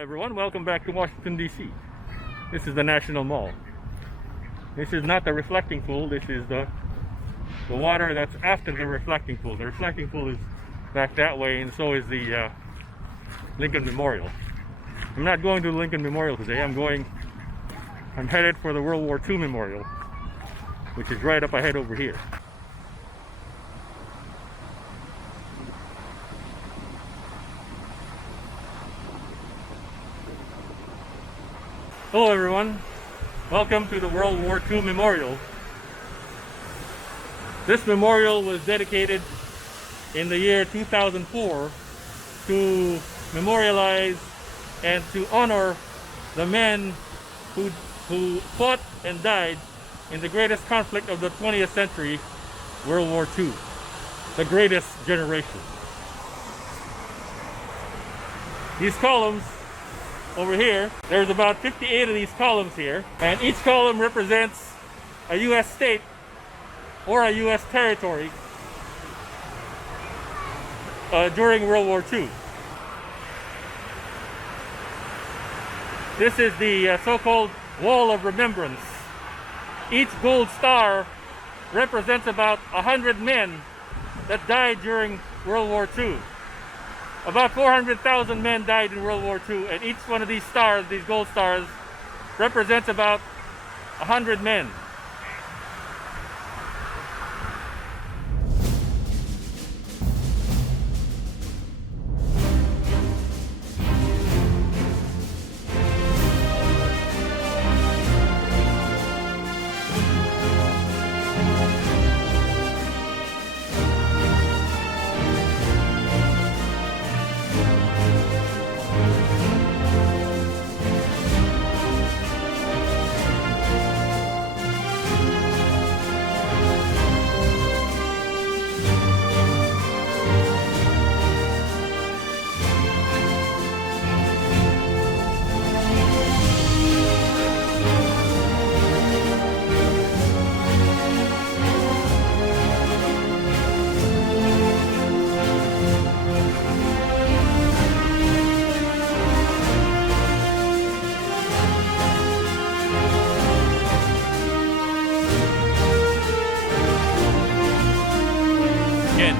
everyone, welcome back to Washington, D.C. This is the National Mall. This is not the reflecting pool, this is the water that's after the reflecting pool. The reflecting pool is back that way, and so is the Lincoln Memorial. I'm not going to the Lincoln Memorial today. I'm headed for the World War II Memorial, which is right up ahead over here. Hello everyone, welcome to the World War II Memorial. This memorial was dedicated in the year 2004 to memorialize and to honor the men who fought and died in the greatest conflict of the 20th century, World War II, the greatest generation. These columns over here, there's about 58 of these columns here, and each column represents a U.S. state or a U.S. territory during World War II. This is the so-called Wall of Remembrance. Each gold star represents about 100 men that died during World War II. About 400,000 men died in World War II, and each one of these stars, these gold stars, represents about 100 men.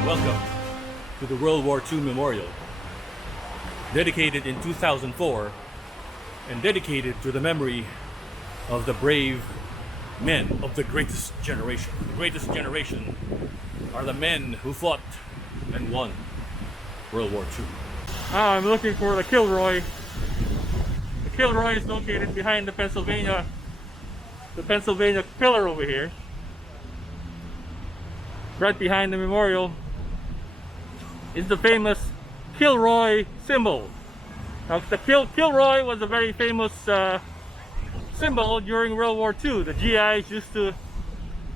Welcome to the World War II Memorial, dedicated in 2004 and dedicated to the memory of the brave men of the greatest generation. The greatest generation are the men who fought and won World War II. Now I'm looking for the Kilroy. The Kilroy is located behind the Pennsylvania pillar over here, right behind the memorial is the famous Kilroy symbol. Now, the Kilroy was a very famous symbol during World War II. The GIs used to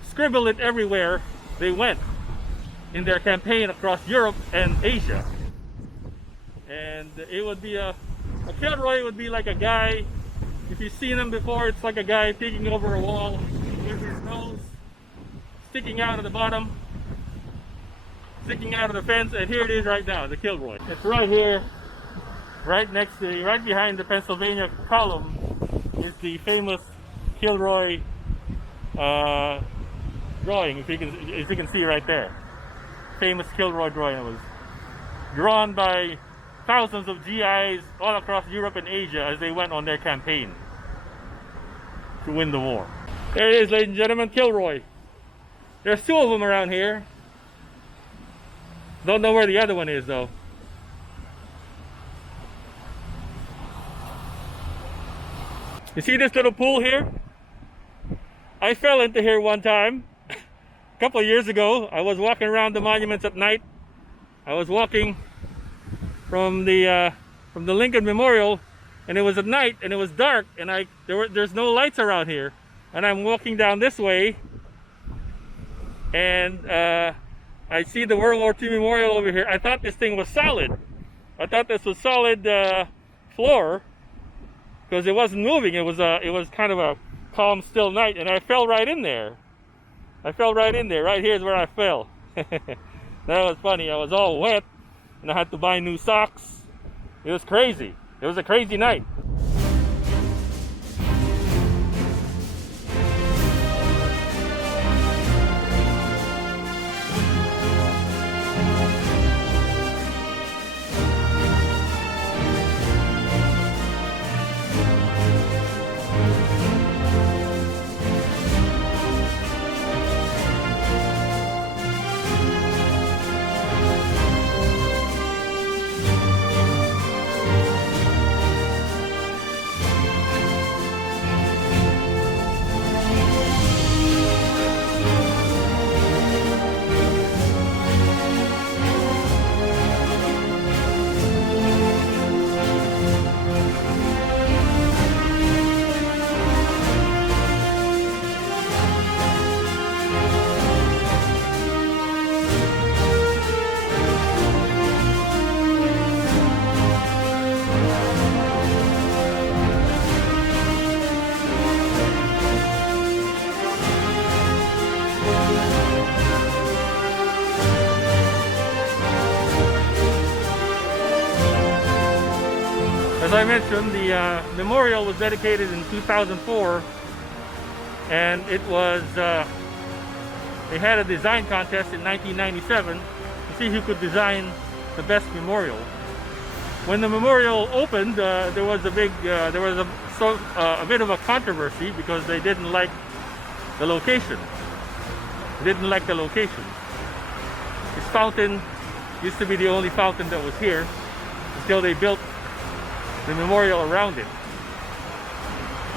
scribble it everywhere they went in their campaign across Europe and Asia. And it would be a Kilroy would be like a guy, if you've seen him before, it's like a guy peeking over a wall with his nose sticking out of the bottom, sticking out of the fence, and here it is right now, the Kilroy. It's right here, right behind the Pennsylvania column is the famous Kilroy drawing, if you can see right there. Famous Kilroy drawing. It was drawn by thousands of GIs all across Europe and Asia as they went on their campaign to win the war. There it is, ladies and gentlemen, Kilroy. There's two of them around here. Don't know where the other one is though. You see this little pool here? I fell into here one time a couple of years ago. I was walking around the monuments at night. I was walking from the Lincoln Memorial, and it was at night and it was dark, and there's no lights around here, and I'm walking down this way, and I see the World War II Memorial over here. I thought this thing was solid. I thought this was solid floor because it wasn't moving. It was kind of a calm, still night, and I fell right in there. Right here is where I fell. That was funny. I was all wet, and I had to buy new socks. It was crazy. It was a crazy night. As I mentioned, the memorial was dedicated in 2004, and it was, they had a design contest in 1997 to see who could design the best memorial. When the memorial opened, there was a bit of a controversy because they didn't like the location. They didn't like the location. This fountain used to be the only fountain that was here until they built the memorial around it,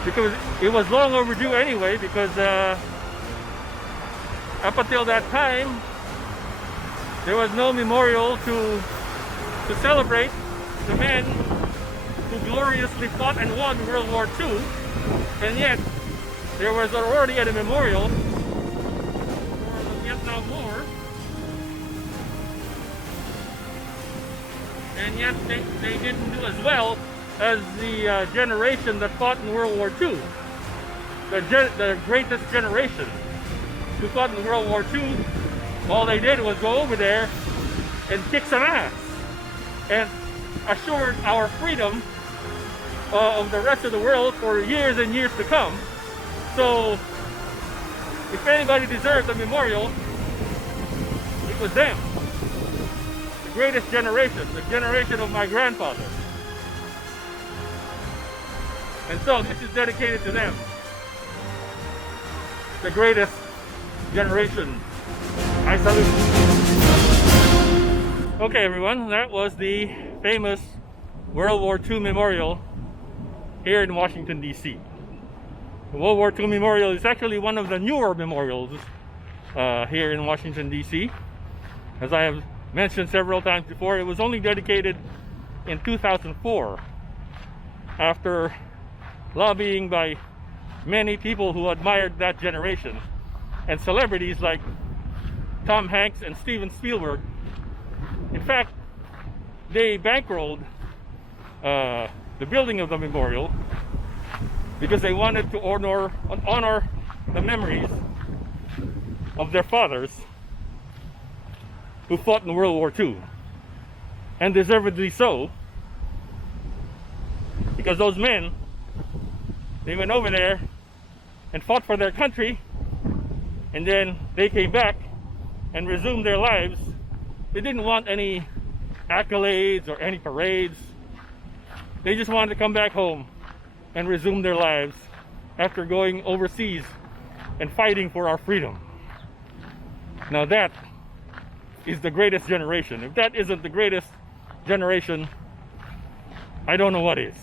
because it was long overdue anyway, because up until that time there was no memorial to celebrate the men who gloriously fought and won World War II, and yet there was already a memorial for the Vietnam War, and yet they didn't do as well as the generation that fought in World War II. The greatest generation who fought in World War II, all they did was go over there and kick some ass and assured our freedom of the rest of the world for years and years to come. So if anybody deserved a memorial, it was them. The greatest generation, the generation of my grandfather. And so this is dedicated to them. The greatest generation. I salute. Okay everyone, that was the famous World War II memorial here in Washington, D.C. The World War II memorial is actually one of the newer memorials here in Washington, D.C. As I have mentioned several times before, it was only dedicated in 2004 after lobbying by many people who admired that generation, and celebrities like Tom Hanks and Steven Spielberg. In fact, they bankrolled the building of the memorial because they wanted to honor the memories of their fathers who fought in World War II, and deservedly so, because those men, they went over there and fought for their country, and then they came back and resumed their lives. They didn't want any accolades or any parades. They just wanted to come back home and resume their lives after going overseas and fighting for our freedom. Now that is the greatest generation. If that isn't the greatest generation, I don't know what is.